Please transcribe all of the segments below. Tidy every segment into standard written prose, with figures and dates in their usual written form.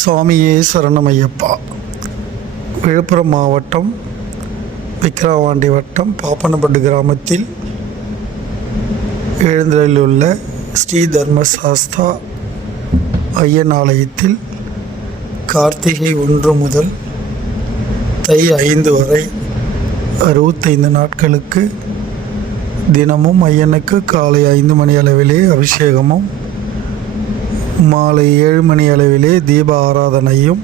சுவாமியே சரணமையப்பா. விழுப்புரம் மாவட்டம் விக்கிரவாண்டி வட்டம் பாப்பனப்பட்டு கிராமத்தில் எழுந்தருளியுள்ள ஸ்ரீ தர்மசாஸ்தா ஐயன் ஆலயத்தில் கார்த்திகை 1 முதல் தை 5 வரை 65 நாட்களுக்கு தினமும் ஐயனுக்கு காலை 5 மணி அளவிலே அபிஷேகமும் மாலை 7 மணி அளவிலே தீப ஆராதனையும்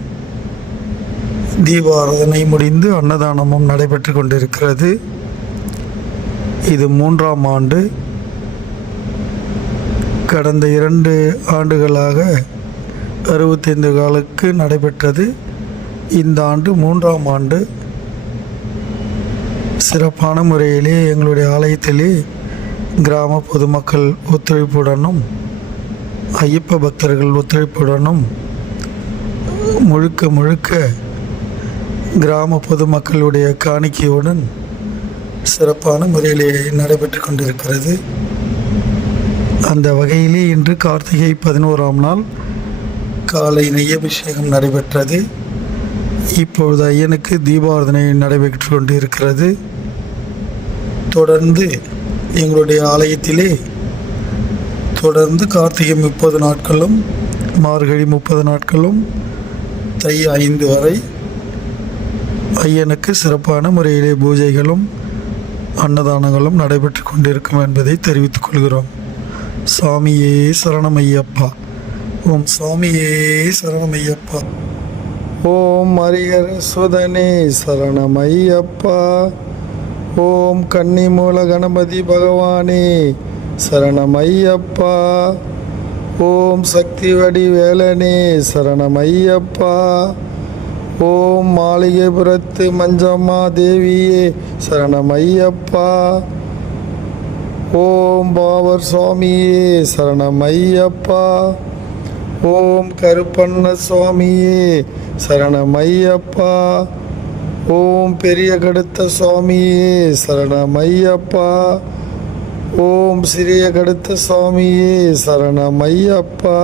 தீப ஆராதனை முடிந்து அன்னதானமும் நடைபெற்று கொண்டிருக்கிறது. இது 3ஆம் ஆண்டு. கடந்த 2 ஆண்டுகளாக 65 காலுக்கு நடைபெற்றது. இந்த ஆண்டு 3ஆம் ஆண்டு சிறப்பான முறையிலே எங்களுடைய ஆலயத்திலே கிராம பொதுமக்கள் ஒத்துழைப்புடனும் ஐயப்ப பக்தர்கள் ஒத்துழைப்புடனும் முழுக்க கிராம பொதுமக்களுடைய காணிக்கையுடன் சிறப்பான முறையிலே நடைபெற்று கொண்டிருக்கிறது. அந்த வகையிலே இன்று கார்த்திகை 11ஆம் நாள் காலை நெய்யபிஷேகம் நடைபெற்றது. இப்பொழுது ஐயனுக்கு தீபாராதனை நடைபெற்று கொண்டிருக்கிறது. தொடர்ந்து எங்களுடைய ஆலயத்திலே தொடர்ந்து கார்த்திகை 30 நாட்களும் மார்கழி 30 நாட்களும் தை 5 வரை ஐயனுக்கு சிறப்பான முறையிலே பூஜைகளும் அன்னதானங்களும் நடைபெற்று கொண்டிருக்கும் என்பதை தெரிவித்துக் கொள்கிறோம். சுவாமியே சரணமையப்பா. ஓம் சுவாமியே சரணமையப்பா. ஓம் ஹரிஹர சுதனே சரணமையப்பா. ஓம் கன்னிமூல கணபதி பகவானே சரணமையப்பா. ஓம் சக்தி வடிவேலனே சரணமையப்பா. ஓம் மாளிகைபுரத்து மஞ்சம்மா தேவியே சரணமையப்பா. ஓம் பாவர் சுவாமியே சரணமையப்பா. ஓம் கருப்பண்ண சுவாமியே சரணமையப்பா. ஓம் பெரிய கடுத்த சுவாமியே சரணமையப்பா. ஓம் சிறிய கடுத்த சுவாமியே சரணமையப்பா.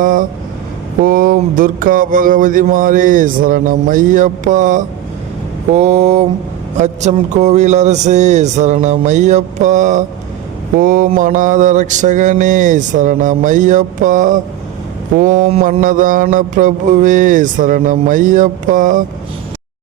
ஓம் துர்கா பகவதி மாரே சரணமையப்பா. ஓம் அச்சம் கோவில் அரசே சரணமையப்பா. ஓம் அநாத ரக்ஷகனே சரணமையப்பா. ஓம் அன்னதான பிரபுவே சரணமையப்பா.